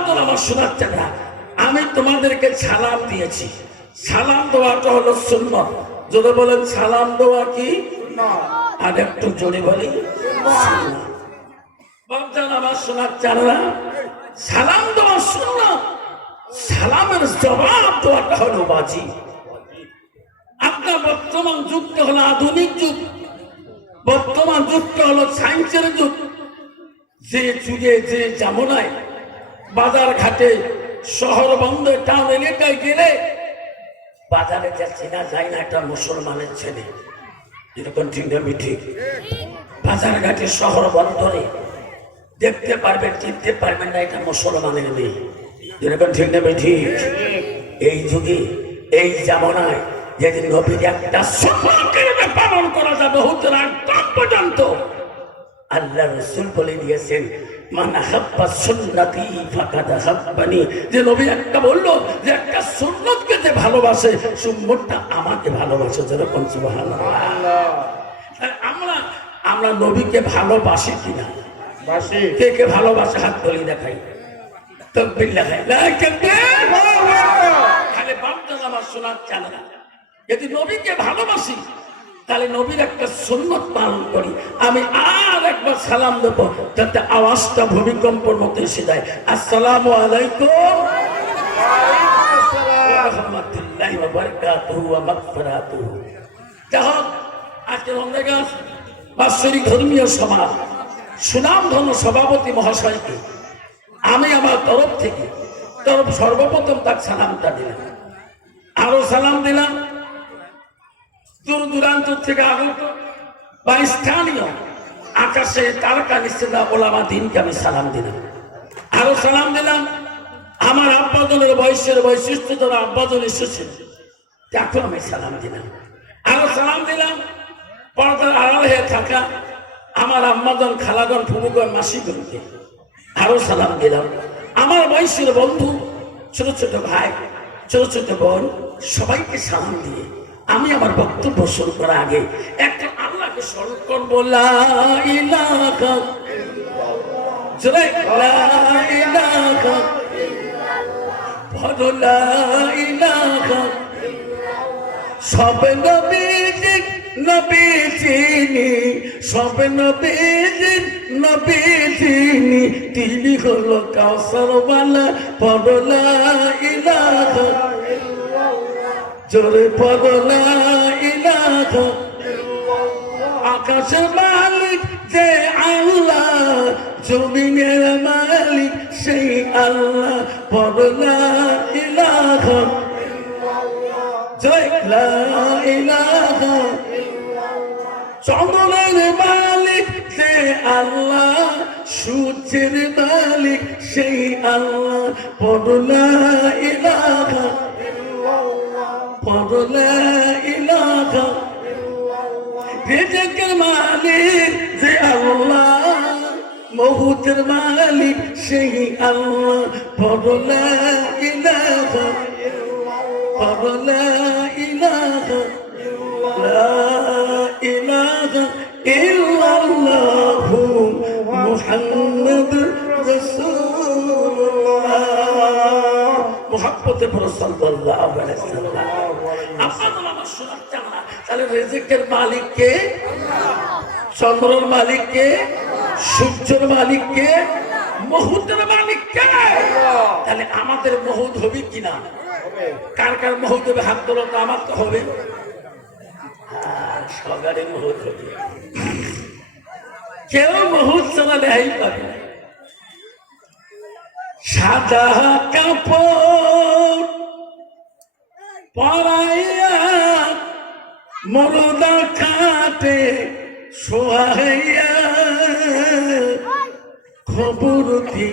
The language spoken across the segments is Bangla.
আব্বাদুল আমার শোনাচ্ছেন না, আমি তোমাদেরকে সালাম দিয়েছি, সালাম দেওয়াটা হলো সুন্নাত। যদি বলেন সালাম দেওয়া কি আর একটু জোরে বলি বাপজান আমার শোনাচ্ছেন না, সালাম দেওয়া সুন্নাত, সালামের জবাব দেওয়াটা হলো ওয়াজিব। আপনার বর্তমান যুগটা হলো আধুনিক যুগ, বর্তমান যুগটা হলো সায়েন্সের যুগ। যে যুগে যে জামানায় বাজার ঘাটে শহর বন্দর টাউন এলাকায় গেলে বাজারে যা চেনা যায় না একটা মুসলমানের ছেলে, এরকম ঠিক না ঠিক? বাজার ঘাটে শহর বন্দরে দেখতে পারবেন চিনতে পারবেন না এটা মুসলমানের মেয়ে, এরকম ঠিক না ঠিক? এই যুগে এই জামানায় যেদিন নবীর একটা সুন্নতকে পালন করা যাবে হুজুর একদম পর্যন্ত আল্লাহ রাসূল বলে দিয়েছেন মান আহাব্বা সুন্নতি ফাকাদ আহাব্বানি। যে নবী একটা বললো যে একটা সুন্নতকে যে ভালোবাসে সুন্নতটা আমাকে ভালোবাসে, যেরকম সুবহানাল্লাহ। আমরা নবীকে ভালোবাসি কিনা? কে কে ভালোবাসে হাত তুলে দেখাই, তাকবীর লাগাই, লা তাকবীর। খালি বাপদাদা আমার শোনার চাল না, যদি নবীকে ভালোবাসি তাহলে নবীর একটা সুন্নত পালন করি। আমি আর একবার সালাম দেবো যাতে আওয়াজটা ভূমিকম্পের মতো এসে যায়। আসসালামু আলাইকুম ওয়া রাহমাতুল্লাহি ওয়া বারাকাতুহু ওয়া মাগফিরাতুহু। যাহোক আজকে রমজান বাৎসরিক ধর্মীয় সভা সুনামধন্য সভাপতি মহাশয়কে আমি আমার তরফ থেকে সর্বপ্রথম তার সালামটা দিলাম, আরো সালাম দিলাম দূর দূরান্ত থেকে আগত বা স্থানীয় আকাশে তারকা নিশ্চিতা ওলামা দিনকে আমি সালাম দিলাম, আরো সালাম দিলাম আমার আব্বাদলের বয়সের বৈশিষ্ট্য যারা আব্বাদল এসেছেন এখন আমি সালাম দিলাম, আরো সালাম দিলাম পর্দার আড়াল হয়ে থাকা আমার আম্মাজন খালাগন ফুবুগন মাসিগণকে, আরো সালাম দিলাম আমার বয়সের বন্ধু ছোট ছোট ভাই ছোট ছোট বোন সবাইকে সালাম দিয়ে আমি আমার বক্তব্য শুরু করার আগে একটা আল্লাহকে স্মরণ করবো। লা ইলাহা ইল্লাল্লাহ, লা ইলাহা ইল্লাল্লাহ, লা ইলাহা ইল্লাল্লাহ। সব নবীজি নবী চিনি, সব নবীজি নবী চিনি, তিনি হলো কাউসারওয়ালা, পড়ো লা ইলাহা জোরে পড়ো লা ইলাহা। আকাশের মালিক যে আল্লাহ, জমিনের মালিক সেই আল্লাহ, পড়ো লা ইলাহা জয় লা ইলাহা। চন্দ্রের মালিক যে আল্লাহ, সূর্যের মালিক সেই আল্লাহ, পড়ো লা ইলাহা পড়ো লা ইলাহা। রিজকের মালিক যে আল্লাহ, মৌতের মালিক সেই আল্লাহ, পড়ো লা ইলাহা পড়ো লা ইলাহা। লা ইলাহা ইল্লাল্লাহু মুহাম্মাদুর রাসূলুল্লাহ। মুহাব্বতে পড়ো সাল্লাল্লাহু আলাইহি ওয়াসাল্লাম। আপনারা আমার শোনার চান না, তাহলে রিজকের মালিক কে? চন্দ্রের মালিক কে? সূর্যের মালিক কে? মহুদের মালিক কে? তাহলে আমাদের মহুদ হবে কিনা? কার কার মহুদ হবে হাত তোলো তো, আমার তো হবে। সবারই মহুদ হবে, কেউ মহুদ ছাড়া রেহাই পাবে না। সাদা কাপড় পরাইয়া মরদা খাটে সোহাইয়া, খবর কি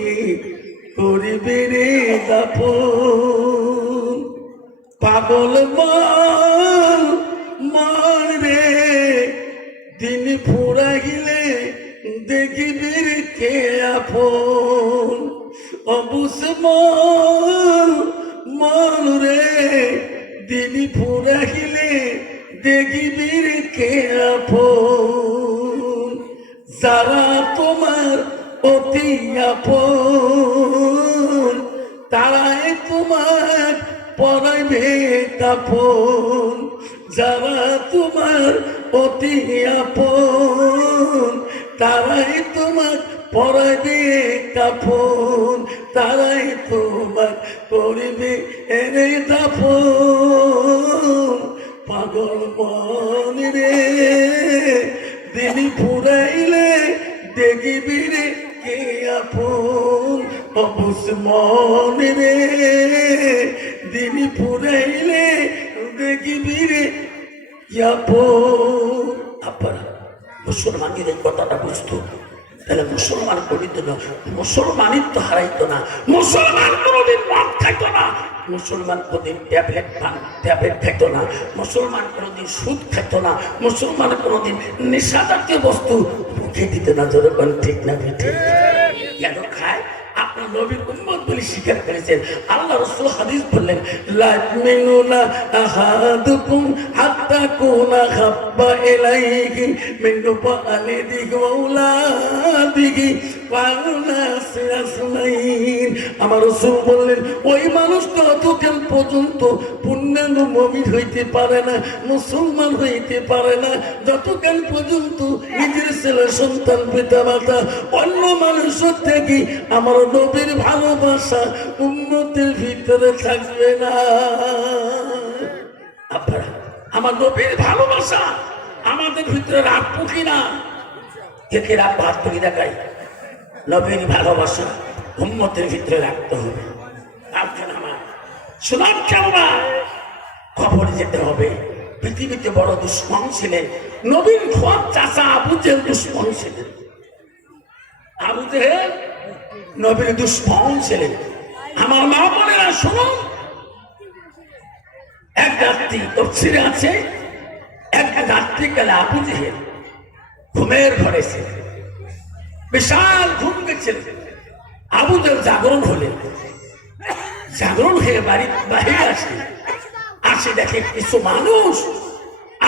করিবে রে দাপন, পাগল মন মন রে দিন ফুরাইলে দেখিবি কে আপন, অবুস মন মন রে দিন ফুরাইলে দেখিবি কে আপন, যারা তোমার অতি আপন তোমার পরাইবে কাপন, যারা তোমার অতি আপন তারাই তোমার পরাইবে কাপন, তারাই তোমার করিবে এনে দাফন। পাগল মন রে দিন ফুরাইলে দেখিবি রে কে আপন, অবুঝ মন রে দিন ফুরাইলে দেখিবি রে আপন। আপনারা মুসলমান যদি কথাটা বুঝতো তাহলে মুসলমান করিত না, মুসলমানিত্ব হারাইতো না, মুসলমান কোনোদিন মদ খাইতো না, মুসলমান কোনোদিন ট্যাবলেট খাইতো না, মুসলমান কোনোদিন সুদ খাইতো না, মুসলমান কোনোদিন নেশা জাতীয় বস্তু মুখে দিত না। যখন ঠিক না ঠিক কেন খায়? আপনার নবীর উম্মত বলে স্বীকার করেছেন। আল্লাহ রাসূল হাদিস বললেন, লা মিনুনা আহাদুকুম হাত্তা কুনা হাব্বা ইলাইহি মিন ওয়ালিদিহি ওয়া আওলাদিহি ওয়া নাসি আজমাইন। আমার রাসূল বললেন, ওই মানুষটা যতক্ষণ পর্যন্ত পূর্ণাঙ্গ মুমিন হইতে পারে না, মুসলমান হইতে পারে না, যতক্ষণ পর্যন্ত নিজের ছেলে সন্তান পিতা মাতা অন্য মানুষের থেকে আমার নবীর ভালোবাসা উম্মতের ভিতরে থাকবে না। আপনারা আমার নবীর ভালোবাসা আমাদের ভিতরে রাখবো কিনা? কে রাখবো? হাত তুলে দেখাই। নবীর ভালোবাসা উম্মতের ভিতরে রাখতে হবে। আপনার আমার শোনান কেননা খবরে যেতে হবে। পৃথিবীতে বড় দুশ্মন ছিলেন নবীর খোয়াব চাচা আবু জেহেল। দুশ্মন ছিলেন আবু জেহেল, নবীর দুশ্মন ছিলেন। আমার মা বোনেরা শুনুন, এক রাত্রি তফসিরে আছে, এক রাত্রিকালে আবু জেহেল ঘুমের ঘরে ছিলেন, বিশাল ঘুম গেছিলেন। আবু জেহেল জাগরণ হলেন, জাগরণ হয়ে বাহিরে আসে দেখে কিছু মানুষ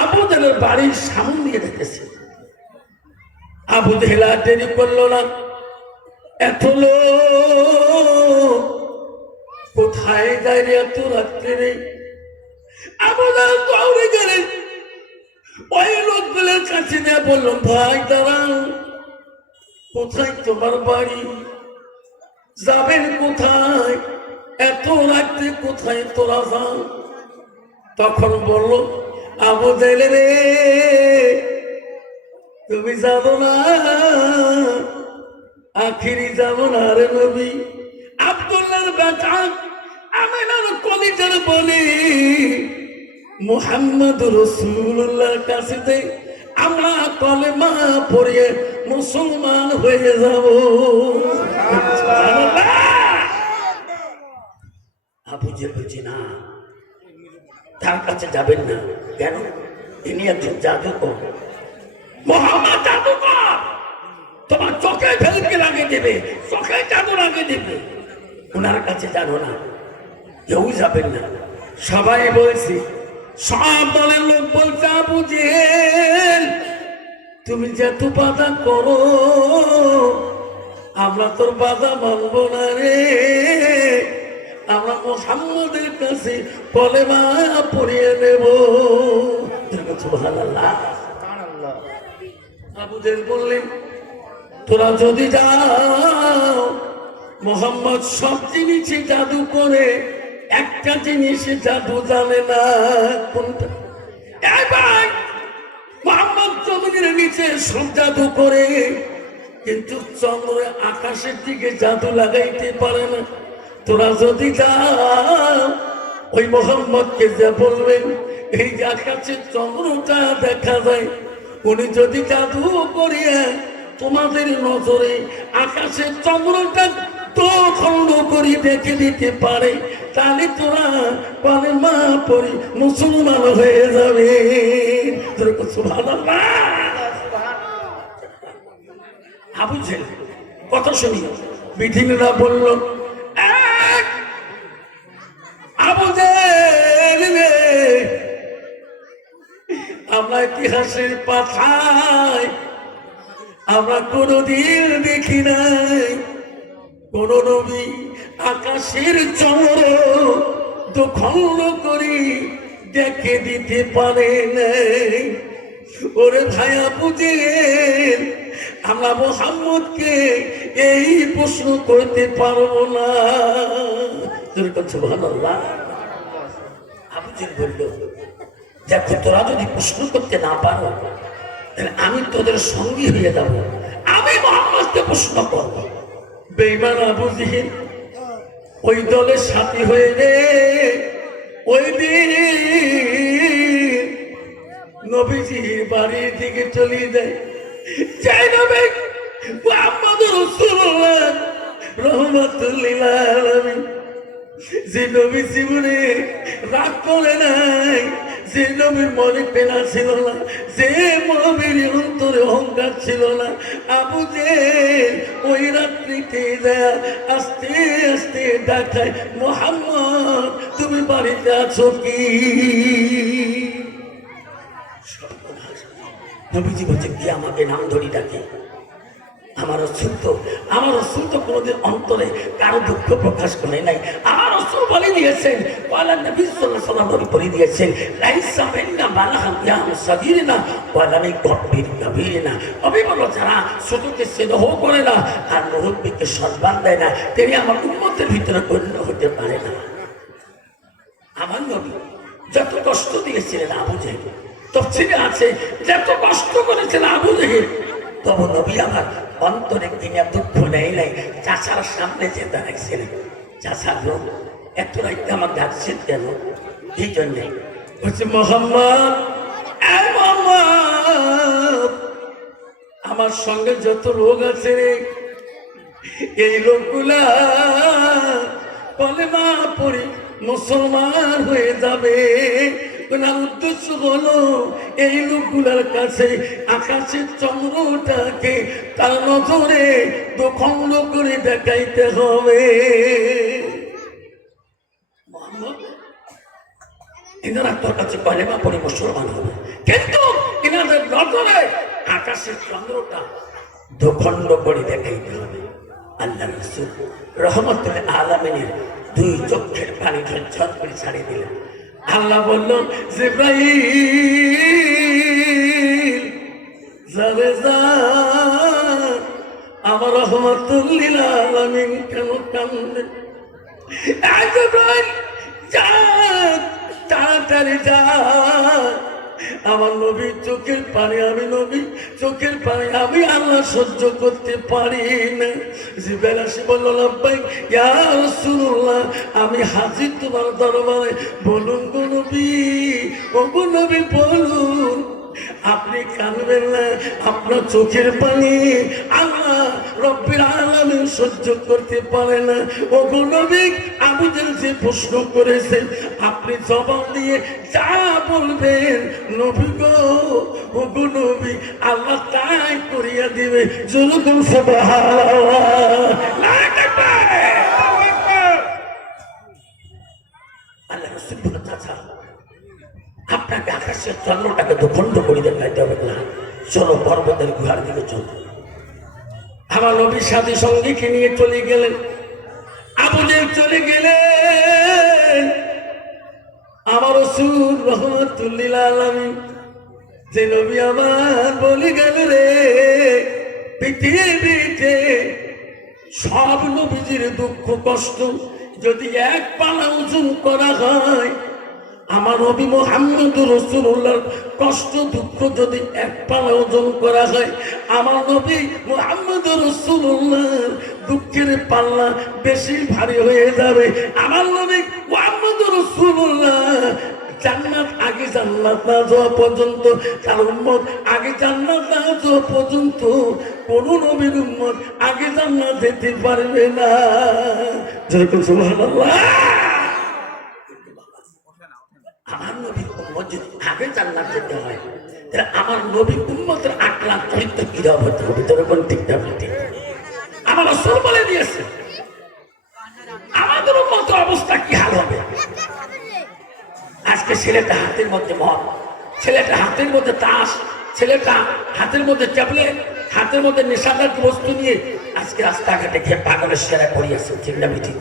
আবু জেহেলের বাড়ির সামনে দিয়ে দেখেছে। আবু জেহেল আর দেরি করলো না, এত লোক কোথায় যায় রে এত রাত্রে? আবু জেহেল দৌড়ে গেলেন, ওই লোকগুলোর কাছে নিয়ে বললাম, ভাই দাঁড়াও, কোথায় তোমার বাড়ি? যাবেন কোথায়? এত রাত্রে কোথায় তোরা যাও? তখন বলল, আবু জেহেল রে তুমি যাবো না, আখিরি যাবো না রে নবী। আব্দুল্লাহর বেটা আমিনার কলিজার বলি মুহাম্মদ রাসূলুল্লাহর কাছে আমরা কলেমা পড়িয়ে মুসলমান হয়ে যাব। আবু জেহেল বলছে, না, তার কাছে যাবেন না। কেন? ইনি একজন জাদুকর, মুহাম্মদ জাদুকর, তোমার চোখে ফেলকে লাগিয়ে দেবে, চোখে জাদু লাগিয়ে দেবে। ওনার কাছে জানো না, কেউ যাবেন না। সবাই বলছি, সব দলের লোক বলছে, আবু জেহেল তুমি যেহেতু বাধা করো, আমরা তোর বাধা মানব না রে, আমরা মুহাম্মদের কাছে কলেমা পড়িয়ে নেব। সুবহানাল্লাহ। আবু জেহেল বললেন, তোরা যদি যাও, মুহাম্মদ সব জিনিসে জাদু করে, একটা জিনিসে জাদু জানে না। কোনটা? ভাই, মুহাম্মদ জমিনের নিচে সব জাদু করে, কিন্তু চন্দ্রে আকাশের দিকে জাদু লাগাইতে পারে না। তোরা যদি যাও, ওই মুহাম্মদকে যা বলবেন, এই যে আকাশে চন্দ্রটা দেখা যায়, উনি যদি জাদু করিয়া তোমাদের নজরে আকাশের চন্দ্রটা তো খণ্ড করে দেখে দিতে পারে, তাহলে তোরা কলেমা পড়ি মুসলমান হয়ে যাবে। সুবহানাল্লাহ। আবু জেহেল কত শুনি বিধিনীরা বলল, আবু জেহেল আমরা ইতিহাসের পাতায় আমরা কোনদিন দেখি নাই কোন নবী আকাশের চন্দ্র দুখণ্ড করি দেখে দিতে পারে নাই। ওরে ভাইয়া বুঝে আমরা মোহাম্মদকে এই প্রশ্ন করতে পারবো না। সুবহানাল্লাহ। আবু জেহেল বলল, দেখো তোরা যদি প্রশ্ন করতে না পারো তাহলে আমি তোদের সঙ্গী হয়ে যাব, আমি মোহাম্মদকে প্রশ্ন করব। বেঈমান আবু জেহেল ওই দলের সাথী হয়ে রে ওই দিন নবীজির বাড়ির দিকে চলে যায়। যাই নবী মুহাম্মদুর রাসূলুল্লাহ রাহমাতুল লিল আলামিন, যে নবী জীবনে রাগ করে নাই, যে নবীর মনে পেনা ছিল না, যে নবীর অন্তরে অহংকার ছিল না, আবু জেহেল ওই রাত্রিতে যায় আস্তে আস্তে ডাকায়, মুহাম্মদ তুমি বাড়িতে আছো কি? নবীজি বলছে, কি আমাকে নাম ধরি ডাকে? আমার রাসূল তো কোনোদিন অন্তরে কারো দুঃখ প্রকাশ করে নাই। আমার রাসূল বলে দিয়েছেন, ওয়ালা নবী সাল্লাল্লাহু আলাইহি ওয়াসাল্লাম বলে দিয়েছেন, লাইসা বাইনা বালাহাম ইয়াম সাগীরিনা ওয়ালা মিন কব্বির কাবীরিনা। নবী বলো, যারা ছোটকে স্নেহ করে না আর মুরব্বিকে সম্মান দেয় না, তিনি আমার উম্মতের ভিতরে গণ্য হতে পারে না। আমার নবী যত কষ্ট দিয়েছিলেন আবু জেহেল, তাফসীরে আছে যত কষ্ট করেছেন আবু জেহেল, তবু নবী আমার অন্তরে কিনা দুঃখ নেই নাই। চাচার সামনে যে দাঁড়াইছিলেন, চাচার লোক এত রাইতে আমার ডাকছেন কেন? এই জন্যে বলছে, মুহাম্মদ আমার সঙ্গে যত লোক আছে এই লোকগুলা কলেমা পড়ি মুসলমান হয়ে যাবে। উদ্দেশ্য হলো এই লোকগুলার কাছে আকাশের চন্দ্রটাকে তার নজরে দুখণ্ড করে দেখাইতে হবে। এনারা তোর কাছে কলেমা পড়ে মুসলমান হবে, কিন্তু এনাদের নজরে আকাশের চন্দ্রটা দুখণ্ড করে দেখাইতে হবে। আল্লাহ রাসূল রাহমাতুল আলামিনের দুই চোখের পানি ঝরঝর করে ছাড়িয়ে দিলেন। আল্লাহ বলল, জিবরাইল যাবে যা, আমার রাহমাতুল লিল আলামিন কেন কান্দে? জিবরাইল যা, তাড়াতাড়ি যা, আমার নবীর চোখের পানি, আমি নবী চোখের পানি আমি আল্লাহ সহ্য করতে পারি না। জিবরাইল এসে বলল, লাব্বাইক ইয়া রাসূলুল্লাহ, আমি হাজির তোমার দরবারে, বলুন গো নবী, ও গো নবী বলুন। আপনি কাঁদবেন না, আপনার চোখের পানি আল্লাহ রব্বুল আলামিন সহ্য করতে পারে না। ও গো নবী, আবু জেহেল যে প্রশ্ন করেছে আপনি জবাব দিয়ে যা বলবেন নবী গো, ও গো নবী, আল্লাহ তাই করিয়া দিবে। যেরকম সুবহানাল্লাহ, আল্লাহ রাসূল বলে, চাচা আপনাকে আকাশের চন্দ্রটাকে দুখণ্ড করে দেখাইতে হবে না, চলো পর্বতের গুহার দিকে চলো। আমার নবীর সাথে সঙ্গীকে নিয়ে চলে গেলেন। আবু জেহেল চলে গেলেন। আমার রাসূল রাহমাতুল লিল আলামিন যে নবী আমার বলে গেল, রে পৃথিবীতে সব নবীজির দুঃখ কষ্ট যদি এক পালা ওজন করা হয়, আমার নবী মুহাম্মদুর রাসূলুল্লাহর কষ্ট দুঃখ যদি এক পালা ওজন করা হয়, আমার নবী মুহাম্মদুর রাসূলুল্লাহর দুঃখের পাল্লা বেশি ভারী হয়ে যাবে। আমার নবী মুহাম্মদুর রাসূলুল্লাহ জান্নাত আগে জান্নাত না যাওয়া পর্যন্ত, তার উম্মত আগে জান্নাত না যাওয়া পর্যন্ত কোন নবীর উম্মত আগে জান্নাত যেতে পারবে না। যেরকম সুবহানাল্লাহ। আমার নবীর উম্মত যদি আগে জান্নাত যেতে হয়, তাহলে আমার নবীর উম্মতের আকলাক চরিত্র কিরকম হতে হবে? যেরকম ঠিক না ঠিক আমার রাসূল বলে দিয়েছে, আমাদের উম্মতের অবস্থা কি হাল হবে। আজকে ছেলেটা হাতের মধ্যে মদ, ছেলেটা হাতের মধ্যে তাস, ছেলেটা হাতের মধ্যে ট্যাবলেট, হাতের মধ্যে নেশাদার বস্তু নিয়ে আজকে রাস্তাঘাটে খেয়ে পাগলের সেরা পড়িয়েছে। ঠিক না ঠিক?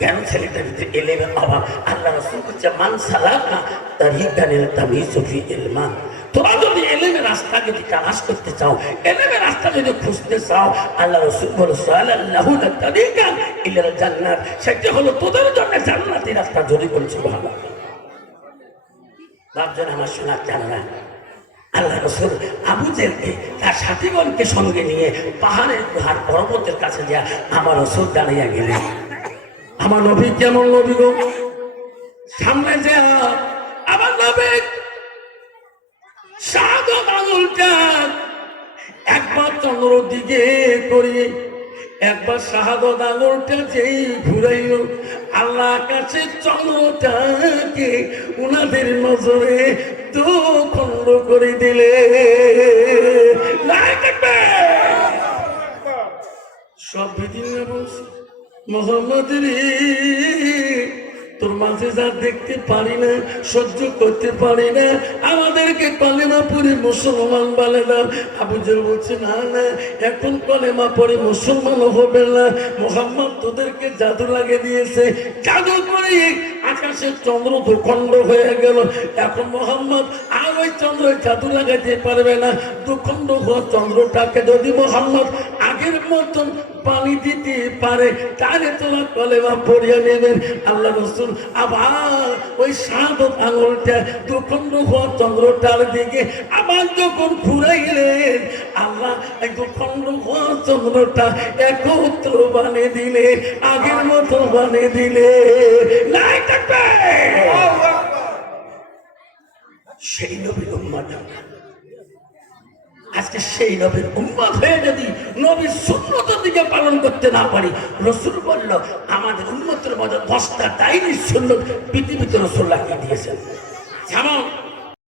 কেন ছেলেটার ভিতরে এলেমের অভাব? আল্লাহ রাসূল বলছে মান সালাকা তারিকান ইলতামিসু ফি ইলমান, তোমরা যদি এলেমের রাস্তা যদি তালাশ করতে চাও, এলেমের রাস্তা যদি খুঁজতে চাও, আল্লাহ রাসূল বলে সাল্লাল্লাহু তারিকান ইলাল জান্নাত, সেটা হলো তোদের জন্য জান্নাতের রাস্তা। যদি বলছো সুবহানাল্লাহ। বাপজন আমার শোনার জানা, আল্লাহ রাসূল আবু জেহেলকে তার সাথীগণকে সঙ্গে নিয়ে পাহাড়ের গুহার পর্বতের কাছে যা আমার রাসূল দাঁড়িয়ে গেলেন। আমার নবী কেমন নবী গো, সামনে যে আমার নবী শাহাদাত আঙুলটা একবার চন্দ্র দিকে করিয়ে একবার শাহাদাত আঙুলটা যেই ঘুরাইল, আল্লাহ কাছে চন্দ্রটাকে উনাদের নজরে দুখণ্ড করে দিলে। সব বিধি বলছে মোহাম্মদ রে, তোর মাঝে যা দেখতে পারি না, সহ্য করতে পারি না, আমাদেরকে কলেমা পড়ে মুসলমান বলে দাও। আবু জেহেল বলছে না না, এখন কলেমা পড়ে মুসলমান হবে না, মোহাম্মদ তোদেরকে জাদু লাগিয়ে দিয়েছে, জাদু করে আকাশের চন্দ্র দুখণ্ড হয়ে গেল। এখন মোহাম্মদ আর ওই চন্দ্র জাদু লাগাইতে পারবে না। দুখণ্ড হওয়া চন্দ্রটাকে যদি মোহাম্মদ আগের মতন পানি দিতে পারে, তাহলে তোরা কলেমা পড়িয়ে নেবেন। আল্লাহ রাসূল আবার ওই শাহাদাত আঙুলটা দুখণ্ড হওয়া চন্দ্রটার দিকে আবার যখন ঘুরাইলেন, আল্লাহ এক দুখণ্ড হওয়া চন্দ্রটা একত্র বানিয়ে দিলে, আগের মতো বানিয়ে দিলে। নাই থাকবে সেই নবীর উম্মত। আজকে সেই নবীর উম্মত হয়ে যদি নবীর সুন্নতের দিকে পালন করতে না পারি, রাসূল বলল আমাদের উম্মতের মধ্যে 10টা দাইনি সুন্নত পৃথিবীতে রাসূল লাগিয়ে দিয়েছেন। যেমন